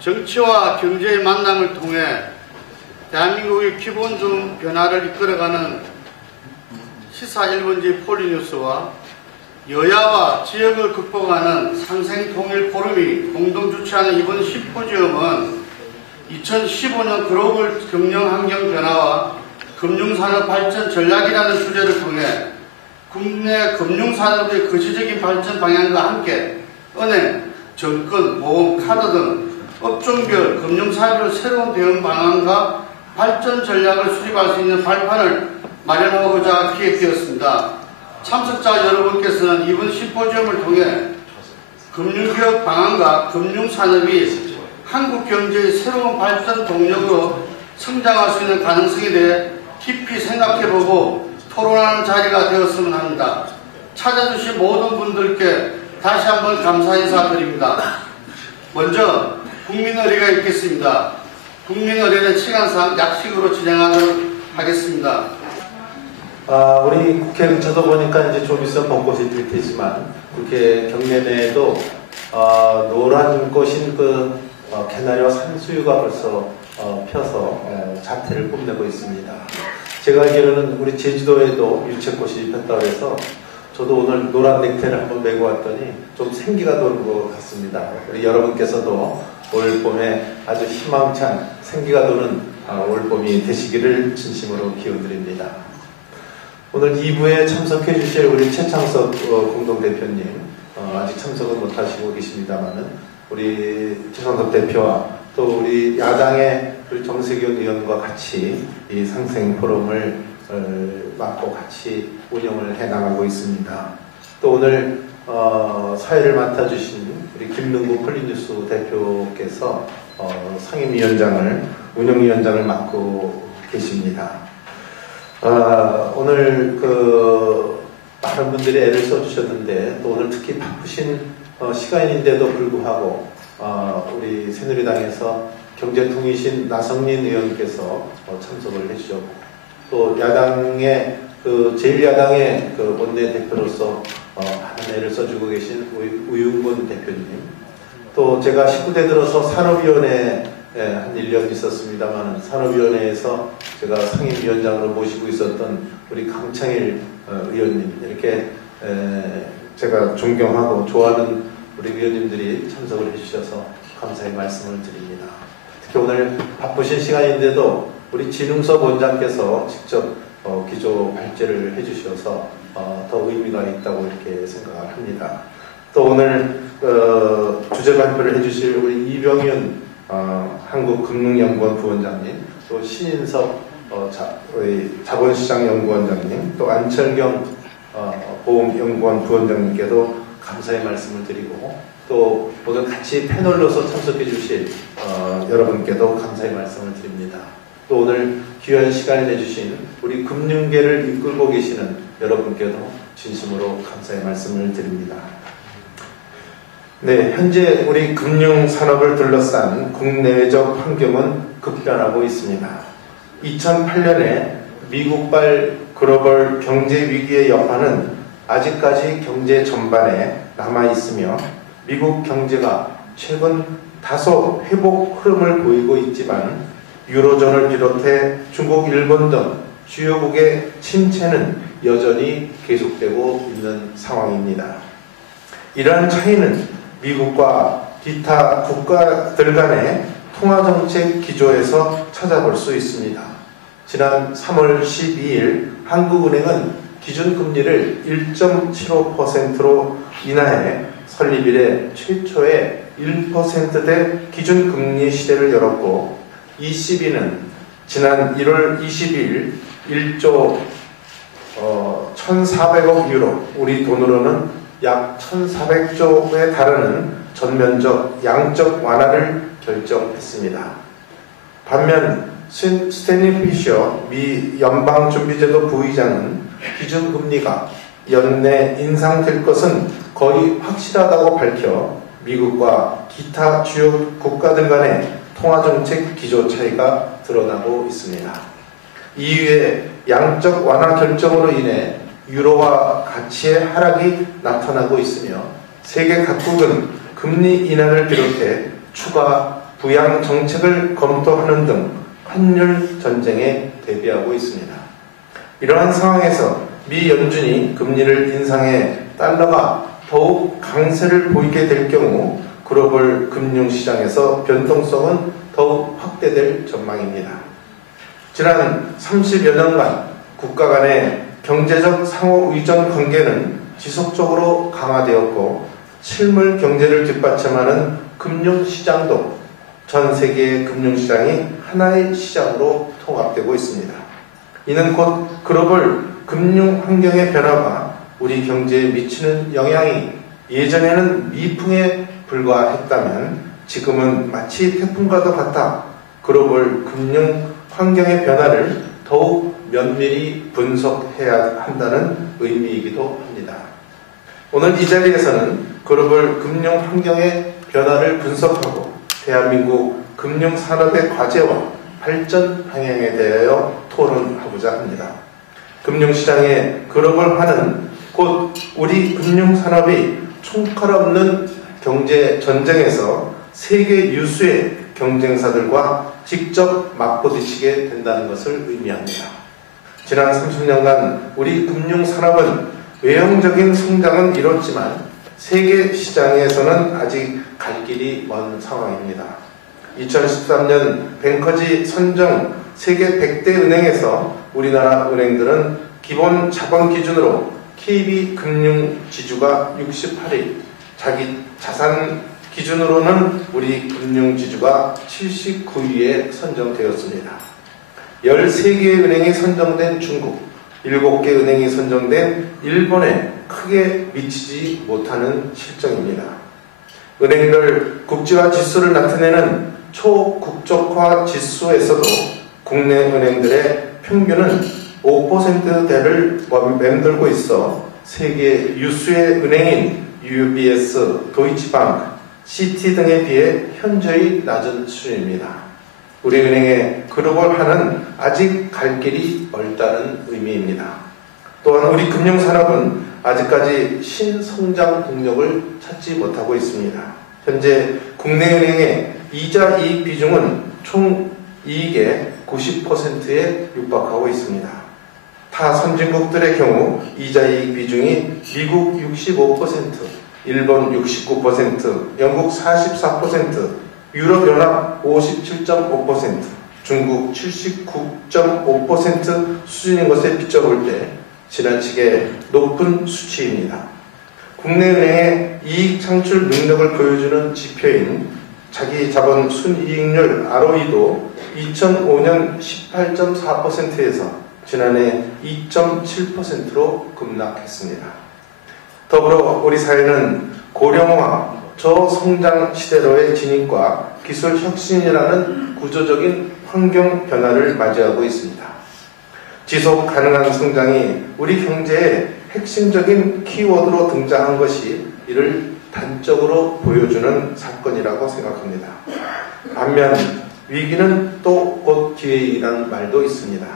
정치와 경제의 만남을 통해 대한민국의 기본적인 변화를 이끌어가는 시사 1번지 폴리뉴스와 여야와 지역을 극복하는 상생통일 포럼이 공동 주최하는 이번 심포지엄은 2015년 글로벌 경영환경 변화와 금융산업 발전 전략이라는 주제를 통해 국내 금융산업의 거시적인 발전 방향과 함께 은행, 증권, 보험, 카드 등 업종별 금융사업의 새로운 대응 방안과 발전 전략을 수립할 수 있는 발판을 마련하고자 기획되었습니다. 참석자 여러분께서는 이번 심포지엄을 통해 금융개혁 방안과 금융산업이 한국 경제의 새로운 발전 동력으로 성장할 수 있는 가능성에 대해 깊이 생각해보고 토론하는 자리가 되었으면 합니다. 찾아주신 모든 분들께 다시 한번 감사 인사드립니다. 먼저 국민의례가 있겠습니다. 국민의례는 시간상 약식으로 진행하도록 하겠습니다. 우리 국회 근처도 보니까 이제 좀 있으면 벚꽃이 필 테지만 국회 경내 내에도 노란 꽃인 캐나리와 산수유가 벌써 펴서 자태를 뽐내고 있습니다. 제가 알기로는 우리 제주도에도 유채꽃이 폈다고 해서 저도 오늘 노란 넥타이를 한번 메고 왔더니 좀 생기가 도는 것 같습니다. 우리 여러분께서도 올 봄에 아주 희망찬 생기가 도는 올 봄이 되시기를 진심으로 기원드립니다. 오늘 2부에 참석해 주실 우리 최창석 공동대표님 아직 참석은 못하시고 계십니다만은 우리 최창석 대표와 또 우리 야당의 우리 정세균 의원과 같이 이 상생 포럼을 맡고 같이 운영을 해나가고 있습니다. 또 오늘 사회를 맡아주신 우리 김능구 폴리뉴스 대표께서 상임위원장을 운영위원장을 맡고 계십니다. 오늘 많은 분들이 애를 써주셨는데 또 오늘 특히 바쁘신 시간인데도 불구하고 우리 새누리당에서 경제통이신 나성민 의원께서 참석을 해주셨고 또 야당의 제1야당의 원내대표로서 많은 애를 써주고 계신 우윤근 대표님, 또 제가 19대 들어서 산업위원회에 한 1년 있었습니다만 산업위원회에서 제가 상임위원장으로 모시고 있었던 우리 강창일 의원님, 이렇게 제가 존경하고 좋아하는 우리 의원님들이 참석을 해주셔서 감사의 말씀을 드립니다. 특히 오늘 바쁘신 시간인데도 우리 진흥섭 원장께서 직접 기조 발제를 해주셔서 더 의미가 있다고 이렇게 생각을 합니다. 또 오늘 주제 발표를 해주실 우리 이병윤 한국금융연구원 부원장님, 또 신인섭 자본시장연구원장님, 또 안철경 보험연구원 부원장님께도 감사의 말씀을 드리고 또 오늘 같이 패널로서 참석해 주실 여러분께도 감사의 말씀을 드립니다. 또 오늘 귀한 시간을 내주신 우리 금융계를 이끌고 계시는 여러분께도 진심으로 감사의 말씀을 드립니다. 네, 현재 우리 금융산업을 둘러싼 국내외적 환경은 급변하고 있습니다. 2008년에 미국발 글로벌 경제 위기의 여파는 아직까지 경제 전반에 남아있으며 미국 경제가 최근 다소 회복 흐름을 보이고 있지만 유로존을 비롯해 중국, 일본 등 주요국의 침체는 여전히 계속되고 있는 상황입니다. 이러한 차이는 미국과 기타 국가들 간의 통화정책 기조에서 찾아볼 수 있습니다. 지난 3월 12일 한국은행은 기준금리를 1.75%로 인하해 설립 이래 최초의 1%대 기준금리 시대를 열었고 ECB는 지난 1월 20일 1조 1,400억 유로, 우리 돈으로는 약 1,400조에 달하는 전면적 양적 완화를 결정했습니다. 반면 스탠리 피셔 미 연방준비제도 부의장은 기준금리가 연내 인상될 것은 거의 확실하다고 밝혀 미국과 기타 주요 국가들 간의 통화정책 기조 차이가 드러나고 있습니다. 이후에 양적 완화 결정으로 인해 유로화 가치의 하락이 나타나고 있으며 세계 각국은 금리 인하를 비롯해 추가 부양 정책을 검토하는 등 환율 전쟁에 대비하고 있습니다. 이러한 상황에서 미 연준이 금리를 인상해 달러가 더욱 강세를 보이게 될 경우 글로벌 금융시장에서 변동성은 더욱 확대될 전망입니다. 지난 30여 년간 국가 간의 경제적 상호 의존 관계는 지속적으로 강화되었고 실물 경제를 뒷받침하는 금융시장도 전 세계의 금융시장이 하나의 시장으로 통합되고 있습니다. 이는 곧 글로벌 금융 환경의 변화가 우리 경제에 미치는 영향이 예전에는 미풍에 불과했다면 지금은 마치 태풍과도 같아 글로벌 금융 환경의 변화를 더욱 면밀히 분석해야 한다는 의미이기도 합니다. 오늘 이 자리에서는 글로벌 금융 환경의 변화를 분석하고 대한민국 금융산업의 과제와 발전 방향에 대하여 토론하고자 합니다. 금융시장의 글로벌화는 곧 우리 금융산업이 총칼 없는 경제 전쟁에서 세계 유수의 경쟁사들과 직접 맞부딪히게 된다는 것을 의미합니다. 지난 30년간 우리 금융산업은 외형적인 성장은 이뤘지만 세계 시장에서는 아직 갈 길이 먼 상황입니다. 2013년 뱅커지 선정 세계 100대 은행에서 우리나라 은행들은 기본 자본 기준으로 KB 금융지주가 68위, 자기 자산 기준으로는 우리 금융지주가 79위에 선정되었습니다. 13개 은행이 선정된 중국, 7개 은행이 선정된 일본에 크게 미치지 못하는 실정입니다. 은행별 국제화 지수를 나타내는 초국적화 지수에서도 국내 은행들의 평균은 5%대를 맴돌고 있어 세계 유수의 은행인 UBS, 도이치방크, CT 등에 비해 현저히 낮은 수준입니다. 우리 은행의 글로벌화는 아직 갈 길이 멀다는 의미입니다. 또한 우리 금융산업은 아직까지 신성장 동력을 찾지 못하고 있습니다. 현재 국내 은행의 이자 이익 비중은 총 이익의 90%에 육박하고 있습니다. 타 선진국들의 경우 이자 이익 비중이 미국 65%, 일본 69%, 영국 44%, 유럽연합 57.5%, 중국 79.5% 수준인 것에 비춰볼 때 지나치게 높은 수치입니다. 국내 은행의 이익 창출 능력을 보여주는 지표인 자기 자본 순이익률 ROE도 2005년 18.4%에서 지난해 2.7%로 급락했습니다. 더불어 우리 사회는 고령화, 저성장 시대로의 진입과 기술 혁신이라는 구조적인 환경 변화를 맞이하고 있습니다. 지속 가능한 성장이 우리 경제의 핵심적인 키워드로 등장한 것이 이를 단적으로 보여주는 사건이라고 생각합니다. 반면 위기는 또 곧 기회이라는 말도 있습니다.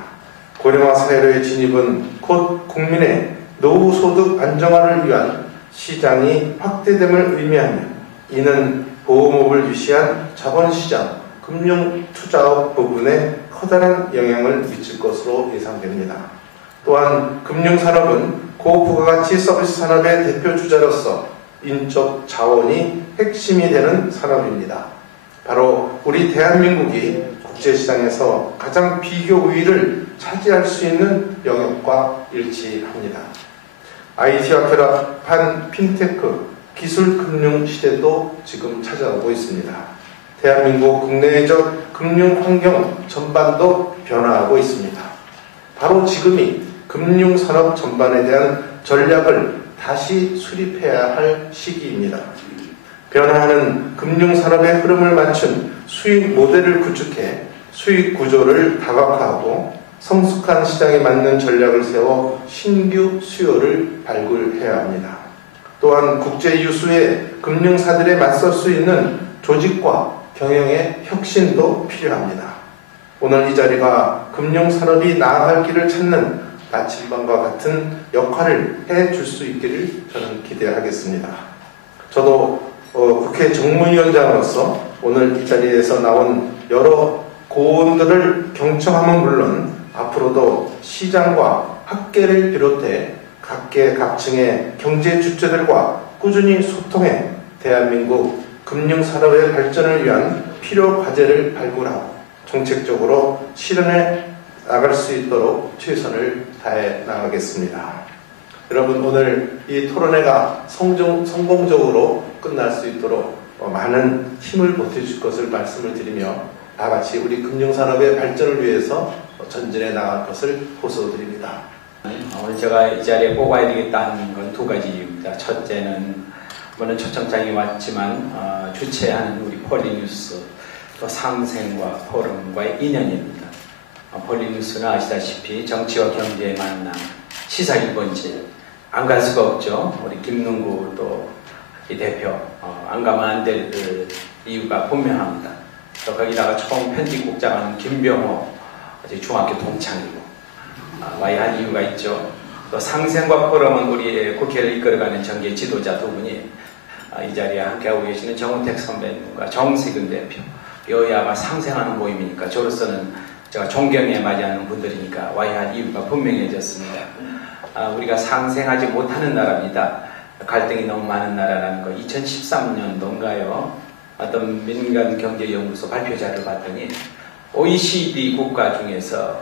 고령화 사회로의 진입은 곧 국민의 노후 소득 안정화를 위한 시장이 확대됨을 의미하며 이는 보험업을 유시한 자본시장, 금융투자업 부분에 커다란 영향을 미칠 것으로 예상됩니다. 또한 금융산업은 고부가가치 서비스 산업의 대표 주자로서 인적 자원이 핵심이 되는 산업입니다. 바로 우리 대한민국이 국제시장에서 가장 비교 우위를 차지할 수 있는 영역과 일치합니다. IT와 결합한 핀테크, 기술금융 시대도 지금 찾아오고 있습니다. 대한민국 국내적 금융환경 전반도 변화하고 있습니다. 바로 지금이 금융산업 전반에 대한 전략을 다시 수립해야 할 시기입니다. 변화하는 금융산업의 흐름을 맞춘 수익 모델을 구축해 수익 구조를 다각화하고 성숙한 시장에 맞는 전략을 세워 신규 수요를 발굴해야 합니다. 또한 국제 유수의 금융사들에 맞설 수 있는 조직과 경영의 혁신도 필요합니다. 오늘 이 자리가 금융산업이 나아갈 길을 찾는 나침반과 같은 역할을 해줄 수 있기를 저는 기대하겠습니다. 저도 국회 정무위원장으로서 오늘 이 자리에서 나온 여러 고언들을 경청함은 물론 앞으로도 시장과 학계를 비롯해 각계 각층의 경제 주체들과 꾸준히 소통해 대한민국 금융산업의 발전을 위한 필요 과제를 발굴하고 정책적으로 실현해 나갈 수 있도록 최선을 다해 나가겠습니다. 여러분, 오늘 이 토론회가 성공적으로 끝날 수 있도록 많은 힘을 보태주실 것을 말씀을 드리며 다 같이 우리 금융산업의 발전을 위해서 전진해 나갈 것을 호소드립니다. 오늘 제가 이 자리에 뽑아야 되겠다 하는 건 두 가지 이유입니다. 첫째는 물론 초청장이 왔지만 주최하는 우리 폴리뉴스 또 상생과 포럼과의 인연입니다. 폴리뉴스는 아시다시피 정치와 경제의 만남 시사 1번지 안 갈 수가 없죠. 우리 김능구 또 이 대표 안 가면 안 될 이유가 분명합니다. 또 거기다가 총 편집국장은 김병호 중학교 동창이고 와야 할 이유가 있죠. 또 상생과 포럼은 우리 국회를 이끌어가는 정계 지도자 두 분이 이 자리에 함께하고 계시는 정우택 선배님과 정세균 대표, 여야가 상생하는 모임이니까 저로서는 제가 존경에 맞이하는 분들이니까 와야 할 이유가 분명해졌습니다. 우리가 상생하지 못하는 나라입니다. 갈등이 너무 많은 나라라는 거 2013년도인가요? 어떤 민간경제연구소 발표자를 봤더니 OECD 국가 중에서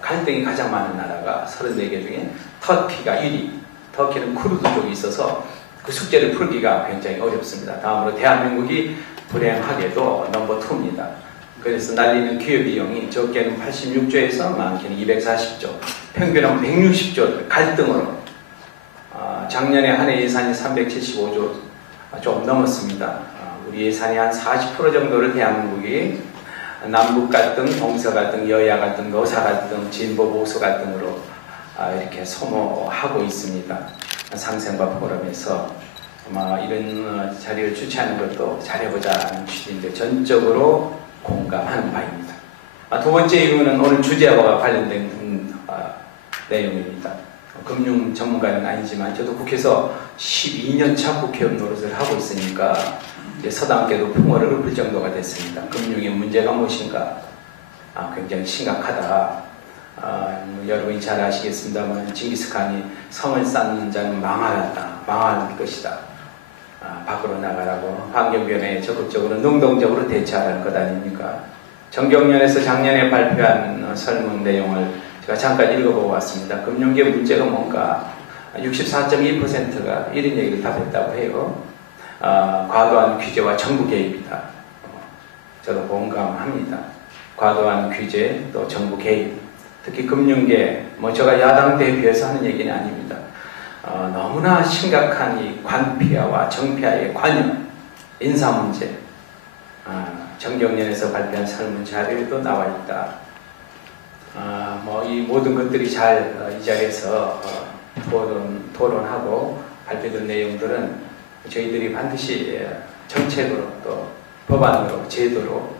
갈등이 가장 많은 나라가 34개 중에 터키가 1위. 터키는 쿠르드 쪽이 있어서 그 숙제를 풀기가 굉장히 어렵습니다. 다음으로 대한민국이 불행하게도 넘버 2입니다. 그래서 날리는 기여비용이 적게는 86조에서 많게는 240조, 평균은 160조 갈등으로 작년에 한 해 예산이 375조 좀 넘었습니다. 우리 예산이 한 40% 정도를 대한민국이 남북 갈등, 동서 갈등, 여야 갈등, 노사 갈등, 진보 보수 갈등으로 이렇게 소모하고 있습니다. 상생과 포럼에서 아마 이런 자리를 주최하는 것도 잘해보자는 취지인데 전적으로 공감하는 바입니다. 두 번째 이유는 오늘 주제와 관련된 내용입니다. 금융 전문가는 아니지만 저도 국회에서 12년차 국회의원 노릇을 하고 있으니까 이제 서당께도 풍어를 읊을 정도가 됐습니다. 금융의 문제가 무엇인가? 굉장히 심각하다. 여러분이 잘 아시겠습니다만 징기스칸이 성을 쌓는 자는 망할 것이다. 밖으로 나가라고 환경변화에 적극적으로 능동적으로 대처하라는 것 아닙니까? 정경련에서 작년에 발표한 설문 내용을 제가 잠깐 읽어보고 왔습니다. 금융계 문제가 뭔가 64.2%가 1인 얘기를 답했다고 해요. 과도한 규제와 정부 개입이다. 저도 공감합니다. 과도한 규제 또 정부 개입, 특히 금융계, 제가 야당 대표해서 하는 얘기는 아닙니다. 너무나 심각한 이 관폐화와 정폐화의 관여, 인사 문제, 정경련에서 발표한 설문 자료에도 나와 있다. 이 모든 것들이 잘 이 자리에서 토론하고 발표된 내용들은 저희들이 반드시 정책으로 또 법안으로, 제도로,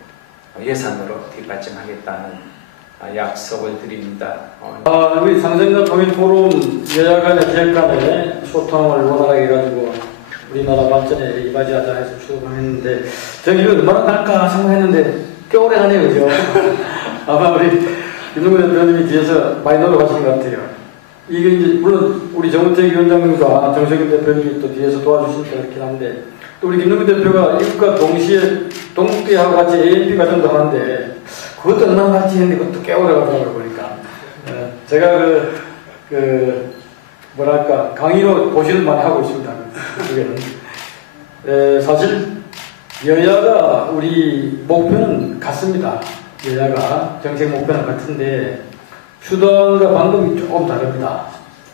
예산으로 뒷받침하겠다는 약속을 드립니다. 우리 상생과 통일 포럼 여야 간의 지역 간의 소통을 원활하게 해가지고 우리나라 발전에 이바지하자 해서 출범했는데 저는 이거 얼마나 갈까 생각했는데 꽤 오래 가네요, 그죠? 아마 우리 김능구 대표님이 뒤에서 많이 노력하신 것 같아요. 이게 이제 물론 우리 정우택 위원장님과 정세균 대표님이 또 뒤에서 도와주시니까 그렇긴 한데 또 우리 김능구 대표가 이것과 동시에 동국대하고 같이 AMP 과정도 하는데 그것도 얼마나 같이 했는데 그것도 꽤 오래 가더라고요, 보니까. 제가 뭐랄까, 강의로 고시를 많이 하고 있습니다. 사실, 여야가 우리 목표는 같습니다. 여야가 정책 목표는 같은데, 수단과 방법이 조금 다릅니다.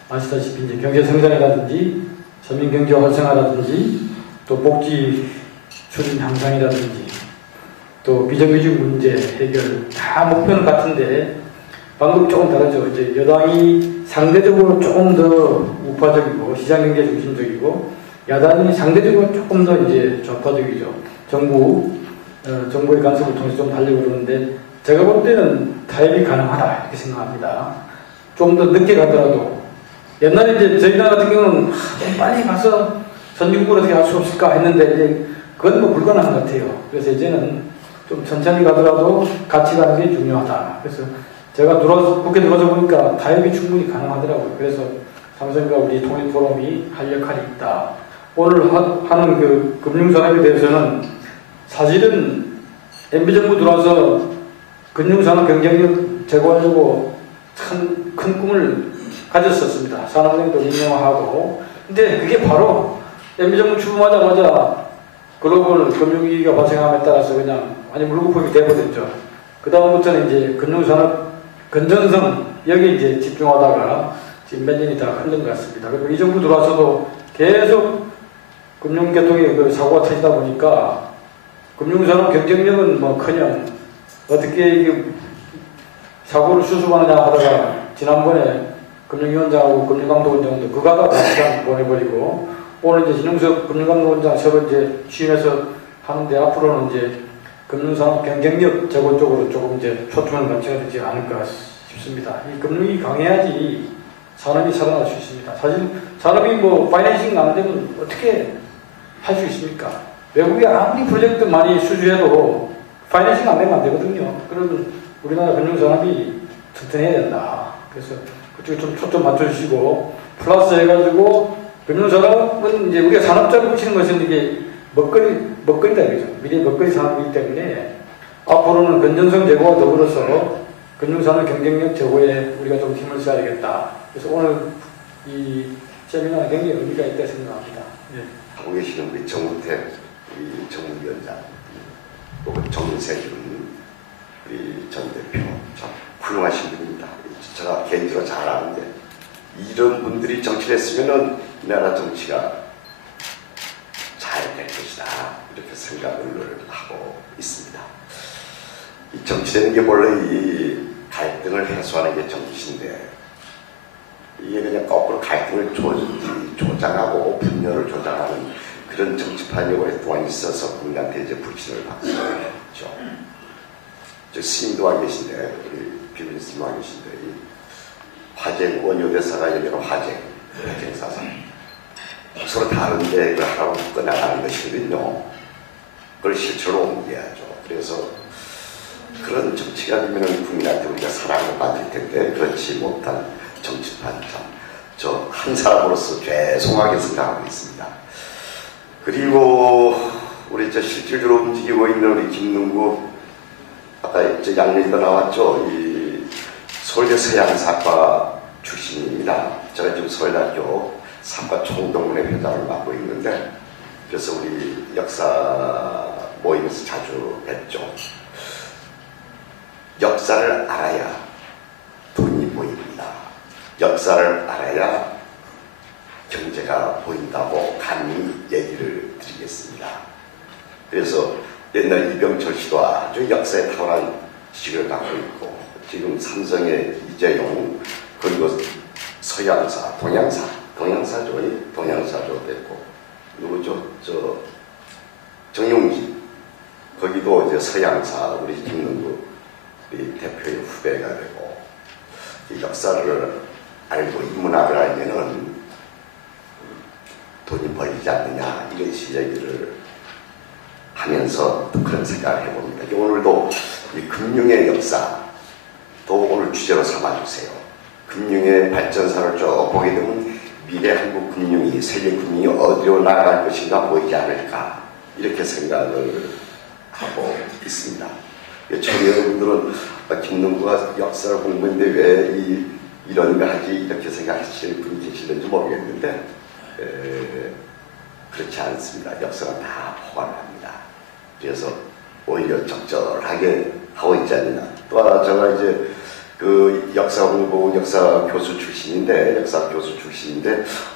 아시다시피 이제 경제 성장이라든지, 서민 경제 활성화라든지, 또 복지 수준 향상이라든지, 또 비정규직 문제 해결 다 목표는 같은데 방법이 조금 다르죠. 이제 여당이 상대적으로 조금 더 우파적이고 시장경제 중심적이고 야당이 상대적으로 조금 더 이제 좌파적이죠. 정부의 간섭을 통해서 좀 하려고 그러는데 제가 볼 때는 타협이 가능하다 이렇게 생각합니다. 좀 더 늦게 가더라도 옛날에 이제 저희 나라 같은 경우는 좀 빨리 가서 선진국을 어떻게 할 수 없을까 했는데 이제 그건 뭐 불가능한 것 같아요. 그래서 이제는 좀 천천히 가더라도 같이 가는 게 중요하다. 그래서 제가 국회 들어서 보니까 타협이 충분히 가능하더라고요. 그래서 삼성과 우리 통일포럼이 할 역할이 있다. 오늘 하는 그 금융산업에 대해서는 사실은 MB정부 들어와서 금융산업 경쟁력 제고하려고 큰 꿈을 가졌었습니다. 산업은행도 민영화하고. 근데 그게 바로 MB정부 출범하자마자 글로벌 금융위기가 발생함에 따라서 그냥 완전 물거품이 돼버렸죠. 그 다음부터는 이제 금융산업 건전성 여기에 이제 집중하다가 지금 몇 년이 다 흘른 것 같습니다. 그리고 이 정부 들어와서도 계속 금융계통에 그 사고가 터지다 보니까 금융산업 경쟁력은 뭐커녕 어떻게 이게 사고를 수습하느냐 하다가 지난번에 금융위원장하고 금융감독원장도 그거 하다가 시간 보내버리고 오늘 이제 신용석 금융감독원장 새로 이제 취임해서 하는데 앞으로는 이제 금융산업 경쟁력 제고 쪽으로 조금 이제 초점을 맞춰야 되지 않을까 싶습니다. 이 금융이 강해야지 산업이 살아날 수 있습니다. 사실 산업이 뭐 파이낸싱 안 되면 어떻게 할 수 있습니까? 외국에 아무리 프로젝트 많이 수주해도 파이낸싱 안 되면 안 되거든요. 그러면 우리나라 금융산업이 튼튼해야 된다. 그래서 그쪽에 좀 초점 맞춰주시고 플러스 해가지고 금융산업은 이제 우리가 산업자를 붙이는 것은 이게 먹거리다 이거죠. 미래 먹거리 산업이기 때문에 앞으로는 건전성 제고와 더불어서 금융산업 경쟁력 제고에 우리가 좀 힘을 써야 되겠다. 그래서 오늘 이 세미나가 굉장히 의미가 있다 생각합니다. 예. 하고 계시는 우리 정우택 우리 정무위원장 혹은 정세균 우리 전 대표 참 훌륭하신 분입니다. 제가 개인적으로 잘 아는데 이런 분들이 정치를 했으면은 이 나라 정치가 잘 될 것이다 이렇게 생각을 하고 있습니다. 이 정치라는 게 원래 이 갈등을 해소하는 게 정치인데 이게 그냥 거꾸로 갈등을 조장하고 분열을 조장하는 그런 정치판이 오랫동안 있어서 국민한테 이제 불신을 받고 있죠. 저 스님도 와 계신데 우리 비빈 스님 와 계신데 이 화쟁 원효대사가 여기는 화쟁사상 서로 다른데 그걸 하나로 묶어나가는 것이거든요. 그걸 실체로 옮겨야죠. 그래서 그런 정치가 되면 국민한테 우리가 사랑을 받을 텐데 그렇지 못한 정치판 참 저 한 사람으로서 죄송하게 생각하고 있습니다. 그리고 우리 저 실질적으로 움직이고 있는 우리 김능구 아까 저 양얘기가 나왔죠. 이 서울대 서양사과 출신입니다. 제가 지금 서울대학교 사과 총동문회 회장을 맡고 있는데 그래서 우리 역사 모임에서 자주 뵙죠. 역사를 알아야 돈이 보입니다. 역사를 알아야 경제가 보인다고 감히 얘기를 드리겠습니다. 그래서 옛날 이병철 씨도 아주 역사에 탁월한 지식을 갖고 있고 지금 삼성의 이재용 그리고 서양사, 동양사죠 됐고 누구죠? 저 정용기 거기도 이제 서양사 우리 김능구 우리 대표의 후배가 되고 이 역사를 알고 이 문학을 알면은 돈이 벌리지 않느냐 이런 얘기를 하면서 또 그런 생각을 해봅니다. 오늘도 이 금융의 역사 또 오늘 주제로 삼아주세요. 금융의 발전사를 쭉 보게 되면 미래 한국 금융이 세계 금융이 어디로 나아갈 것인가 보이지 않을까 이렇게 생각을 하고 있습니다. 저희 여러분들은 김능구가 역사를 공부했는데 왜 이런 거 하지 이렇게 생각하시는 분이 계시는지 모르겠는데 그렇지 않습니다. 역사가 다 포괄합니다. 그래서 오히려 적절하게 하고 있지 않느냐. 또 하나 제가 이제 그 역사 공부 역사 교수 출신인데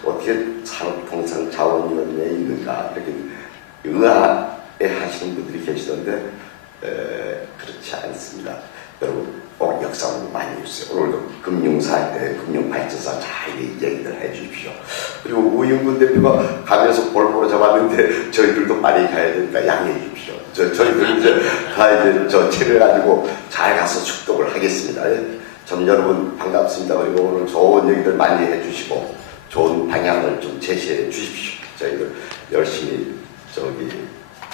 어떻게 산업통상자원위원회에 있는가 이렇게 의아해 하시는 분들이 계시던데 그렇지 않습니다. 여러분 꼭 역사 공부 많이 해주세요. 오늘도 금융사 할 때 금융발전사 잘 얘기들 해주십시오. 그리고 우영근 대표가 가면서 볼보로 잡았는데 저희들도 빨리 가야 되니까 양해해 주십시오. 저희들 이제 다 이제 저 책을 가지고 잘 가서 축독을 하겠습니다. 전 여러분 반갑습니다. 그리고 오늘 좋은 얘기들 많이 해주시고 좋은 방향을 좀 제시해 주십시오. 저희들 열심히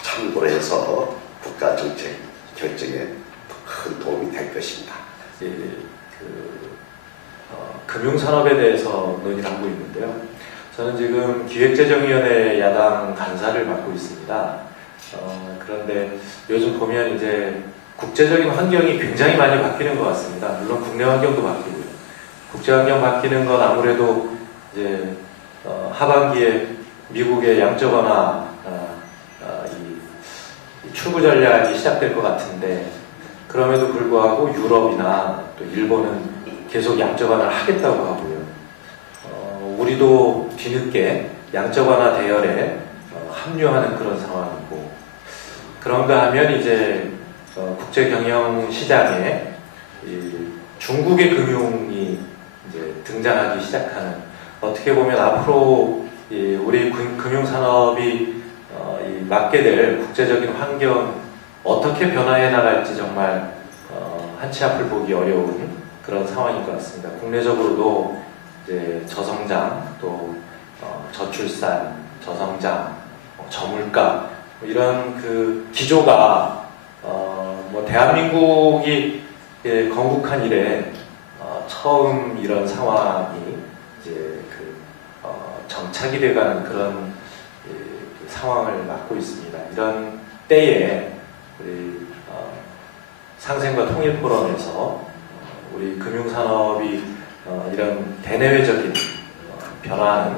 참고를 해서 국가 정책 결정에 큰 도움이 될 것입니다. 금융산업에 대해서 논의를 하고 있는데요. 저는 지금 기획재정위원회 야당 간사를 맡고 있습니다. 그런데 요즘 보면 이제 국제적인 환경이 굉장히 많이 바뀌는 것 같습니다. 물론 국내 환경도 바뀌고요. 국제 환경 바뀌는 건 아무래도 이제 하반기에 미국의 양적 완화 이 출구 전략이 시작될 것 같은데, 그럼에도 불구하고 유럽이나 또 일본은 계속 양적 완화를 하겠다고 하고요. 우리도 뒤늦게 양적 완화 대열에 합류하는 그런 상황이고, 그런가 하면 이제 국제 경영 시장에 중국의 금융이 이제 등장하기 시작하는, 어떻게 보면 앞으로 우리 금융 산업이 맞게 될 국제적인 환경 어떻게 변화해 나갈지 정말 한치 앞을 보기 어려운 그런 상황인 것 같습니다. 국내적으로도 이제 저성장, 또 저출산, 저성장, 저물가 이런 그 기조가 대한민국이 건국한 이래 처음 이런 상황이 이제 정착이 돼가는 그런 상황을 맞고 있습니다. 이런 때에 우리 상생과 통일포럼에서 우리 금융산업이 이런 대내외적인 변화는,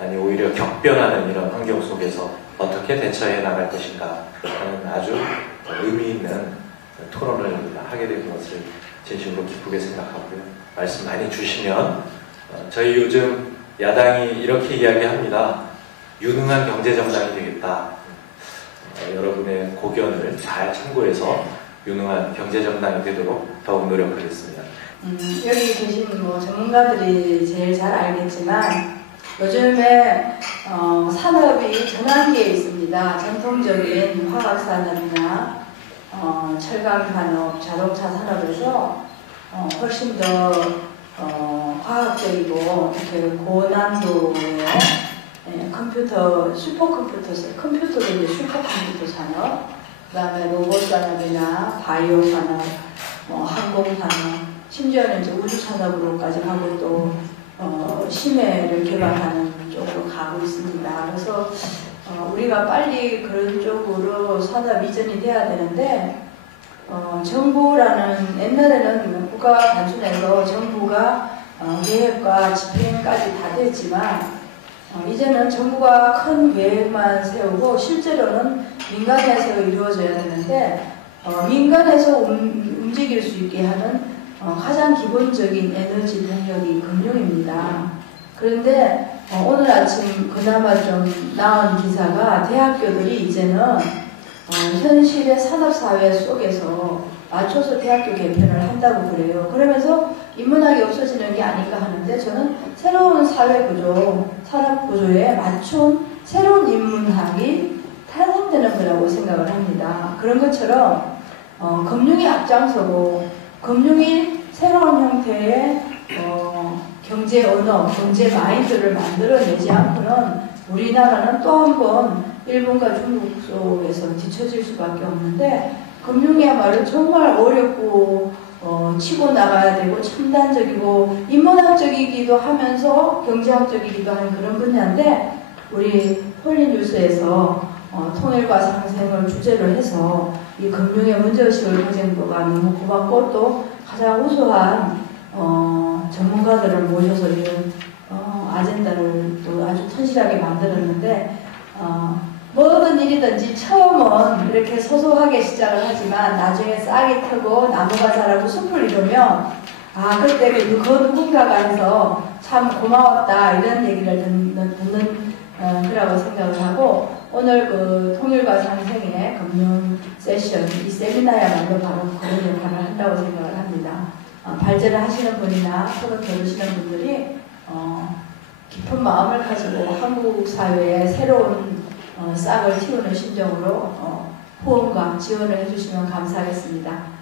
아니 오히려 격변하는 이런 환경 속에서 어떻게 대처해 나갈 것인가 하는 아주 의미 있는 토론을 하게 된 것을 진심으로 기쁘게 생각하고요. 말씀 많이 주시면 저희 요즘 야당이 이렇게 이야기합니다. 유능한 경제정당이 되겠다. 여러분의 고견을 잘 참고해서 유능한 경제정당이 되도록 더욱 노력하겠습니다. 여기 계신 전문가들이 제일 잘 알겠지만 요즘에 산업이 전환기에 있습니다. 전통적인 화학산업이나 철강산업, 자동차 산업에서 훨씬 더 과학적이고 이렇게 고난도의 컴퓨터도 이제 슈퍼컴퓨터 산업, 그다음에 로봇 산업이나 바이오 산업, 항공 산업, 심지어는 이제 우주 산업으로까지 하고 또 심해를 개발하는 쪽으로 가고 있습니다. 그래서 우리가 빨리 그런 쪽으로 산업 이전이 돼야 되는데, 정부라는, 옛날에는 국가가 단순해서 정부가 계획과 집행까지 다 됐지만 이제는 정부가 큰 계획만 세우고 실제로는 민간에서 이루어져야 되는데, 민간에서 움직일 수 있게 하는 가장 기본적인 에너지 동력이 금융입니다. 그런데 오늘 아침 그나마 좀 나온 기사가 대학교들이 이제는 현실의 산업사회 속에서 맞춰서 대학교 개편을 한다고 그래요. 그러면서 인문학이 없어지는 게 아닐까 하는데, 저는 새로운 사회구조, 산업구조에 맞춘 새로운 인문학이 탄생되는 거라고 생각을 합니다. 그런 것처럼 금융이 앞장서고 금융이 새로운 형태의 경제 언어, 경제 마인드를 만들어내지 않고는 우리나라는 또 한 번 일본과 중국 속에서 뒤처질 수밖에 없는데, 금융이야말로 정말 어렵고 치고 나가야 되고 첨단적이고 인문학적이기도 하면서 경제학적이기도 하는 그런 분야인데, 우리 폴리뉴스에서 통일과 상생을 주제로 해서 이 금융의 문제의식을 가진 거가 너무 고맙고, 또 가장 우수한 전문가들을 모셔서 이런 아젠다를 또 아주 튼실하게 만들었는데, 뭐든 일이든지 처음은 이렇게 소소하게 시작을 하지만 나중에 싹이 트고 나무가 자라고 숲을 이루면 그때 그 누군가가 해서 참 고마웠다 이런 얘기를 듣는 거라고 생각을 하고, 오늘 그 통일과 상생의 금융 세션, 이 세미나야말로 바로 그런 역할을 한다고 생각을 합니다. 발제를 하시는 분이나 또는 들으시는 분들이 깊은 마음을 가지고 한국 사회에 새로운 싹을 틔우는 심정으로 후원과 지원을 해주시면 감사하겠습니다.